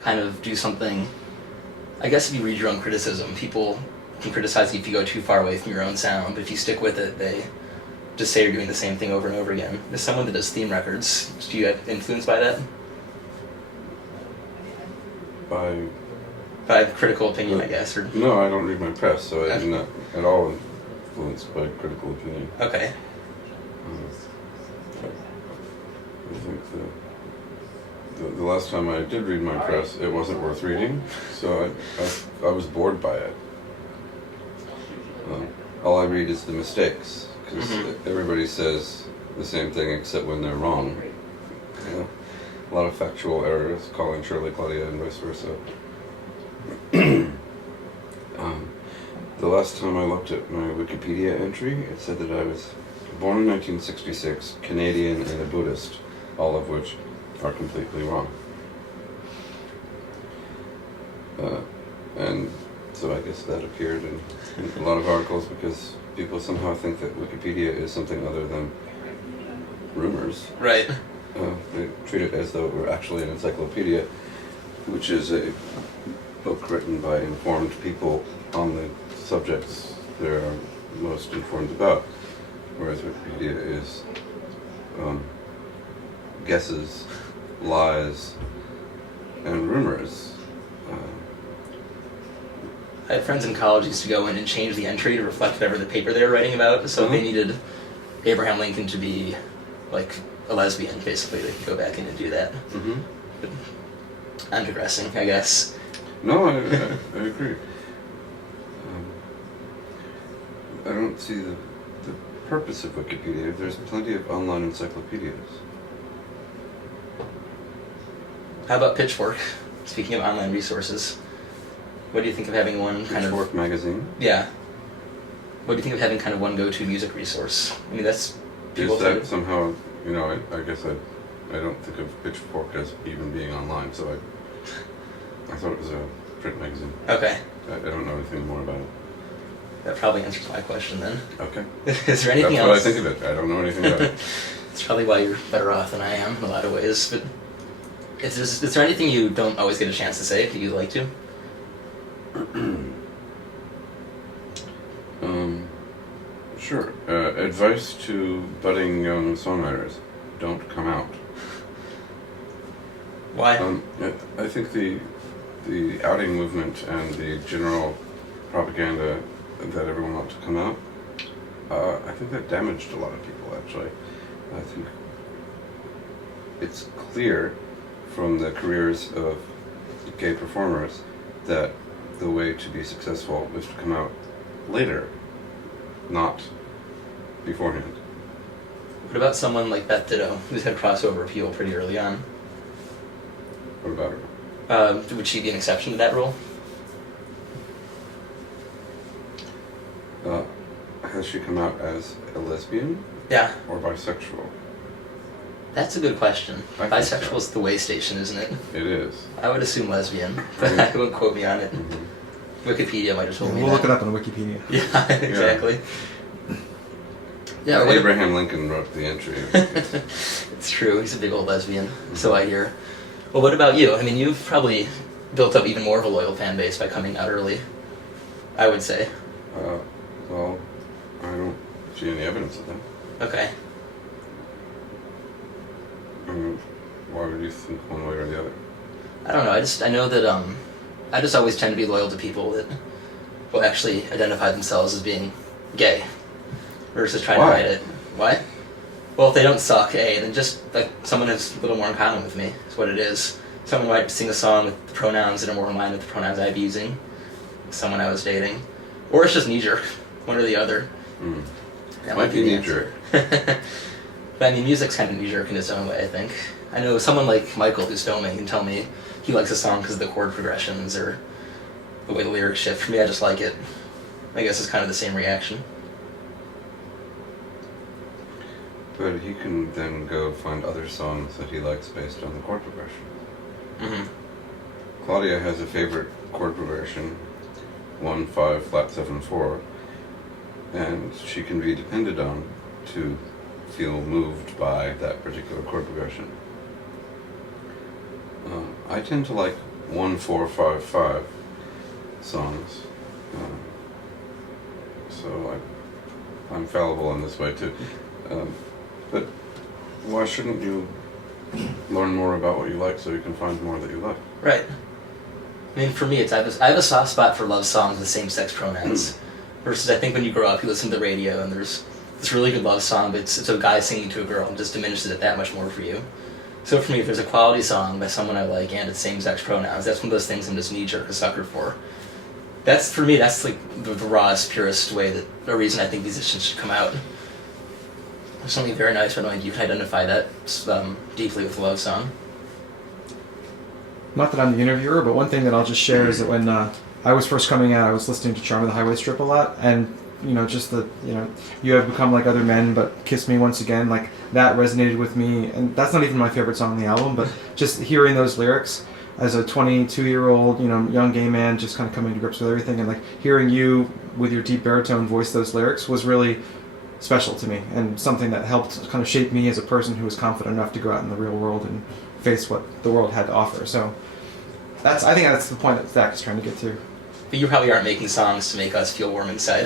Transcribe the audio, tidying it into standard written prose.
kind of do something. I guess if you read your own criticism, people can criticize you if you go too far away from your own sound, but if you stick with it, they just say you're doing the same thing over and over again. As someone that does theme records, do you get influenced by that? By critical opinion, I guess? Or... No, I don't read my press, so I'm not at all influenced by critical opinion. Okay. I think the last time I did read my press, it wasn't worth reading, so I was bored by it. All I read is the mistakes, because everybody says the same thing except when they're wrong. You know? A lot of factual errors, calling Shirley Claudia and vice versa. The last time I looked at my Wikipedia entry, it said that I was born in 1966, Canadian and a Buddhist, all of which are completely wrong. And so I guess that appeared in a lot of articles because people somehow think that Wikipedia is something other than rumors. Right. They treat it as though it were actually an encyclopedia, which is a book written by informed people on the subjects they're most informed about, whereas Wikipedia is guesses, lies, and rumors. I had friends in college who used to go in and change the entry to reflect whatever the paper they were writing about, so if they needed Abraham Lincoln to be like a lesbian, basically, they could go back in and do that. But I'm digressing, I guess. No, I agree. I don't see the purpose of Wikipedia. There's plenty of online encyclopedias. How about Pitchfork? Speaking of online resources, what do you think of having one kind of... Pitchfork magazine? Yeah. What do you think of having kind of one go-to music resource? I mean, that's... Is that somehow, you know, I guess I don't think of Pitchfork as even being online, so I thought it was a print magazine. Okay. I don't know anything more about it. That probably answers my question then. Okay. Is there anything else? That's what I think of it. I don't know anything about it. It's probably why you're better off than I am in a lot of ways, but... Is there anything you don't always get a chance to say that you'd like to? Sure. Advice to budding young songwriters: don't come out. Why? I think the outing movement and the general propaganda that everyone ought to come out, I think that damaged a lot of people, actually. I think it's clear from the careers of gay performers that the way to be successful is to come out later, not beforehand. What about someone like Beth Ditto, who's had crossover appeal pretty early on? What about her? Would she be an exception to that rule? Has she come out as a lesbian? Yeah. Or bisexual? That's a good question. Bisexual so. is the way station, isn't it? It is. I would assume lesbian, but I wouldn't quote me on it. Wikipedia might have told me We'll that. look it up on Wikipedia. Yeah, exactly. Yeah, Abraham Lincoln wrote the entry. It's true, he's a big old lesbian, so I hear. Well, what about you? I mean, you've probably built up even more of a loyal fan base by coming out early, I would say. Well, I don't see any evidence of that. Okay. Why would you think one way or the other? I don't know, I know that I just always tend to be loyal to people that will actually identify themselves as being gay versus trying to hide it. Why? Well, if they don't suck, then just like someone has a little more in common with me, is what it is. Someone might sing a song with the pronouns that are more in line with the pronouns I'd be using, someone I was dating. Or it's just knee-jerk, one or the other. That might be knee-jerk. But I mean, music's kind of knee-jerk in its own way, I think. I know someone like Michael who's filming can tell me he likes a song because of the chord progressions or the way the lyrics shift. For me, I just like it. I guess it's kind of the same reaction. But he can then go find other songs that he likes based on the chord progression. Claudia has a favorite chord progression, 1-5 flat 7-4, and she can be depended on to feel moved by that particular chord progression. I tend to like 1455 songs. So I'm fallible in this way too. But why shouldn't you learn more about what you like so you can find more that you like? Right. I mean, for me, I have a soft spot for love songs with same-sex pronouns. Versus, I think when you grow up, you listen to the radio and there's this really good love song, but it's a guy singing to a girl, and just diminishes it that much more for you. So for me, if there's a quality song by someone I like and it's same-sex pronouns, that's one of those things I'm just knee-jerk a sucker for. That's, for me, that's like the rawest, purest way that, a reason I think musicians should come out. There's something very nice when you can identify that deeply with a love song. Not that I'm the interviewer, but one thing that I'll just share is that when I was first coming out, I was listening to Charm of the Highway Strip a lot, and just the, you have become like other men, but kiss me once again, like that resonated with me, and that's not even my favorite song on the album, but just hearing those lyrics as a 22-year-old, young gay man, just kind of coming to grips with everything, and like hearing you with your deep baritone voice those lyrics was really special to me, and something that helped kind of shape me as a person who was confident enough to go out in the real world and face what the world had to offer. So I think that's the point that Zach is trying to get to. But you probably aren't making songs to make us feel warm inside.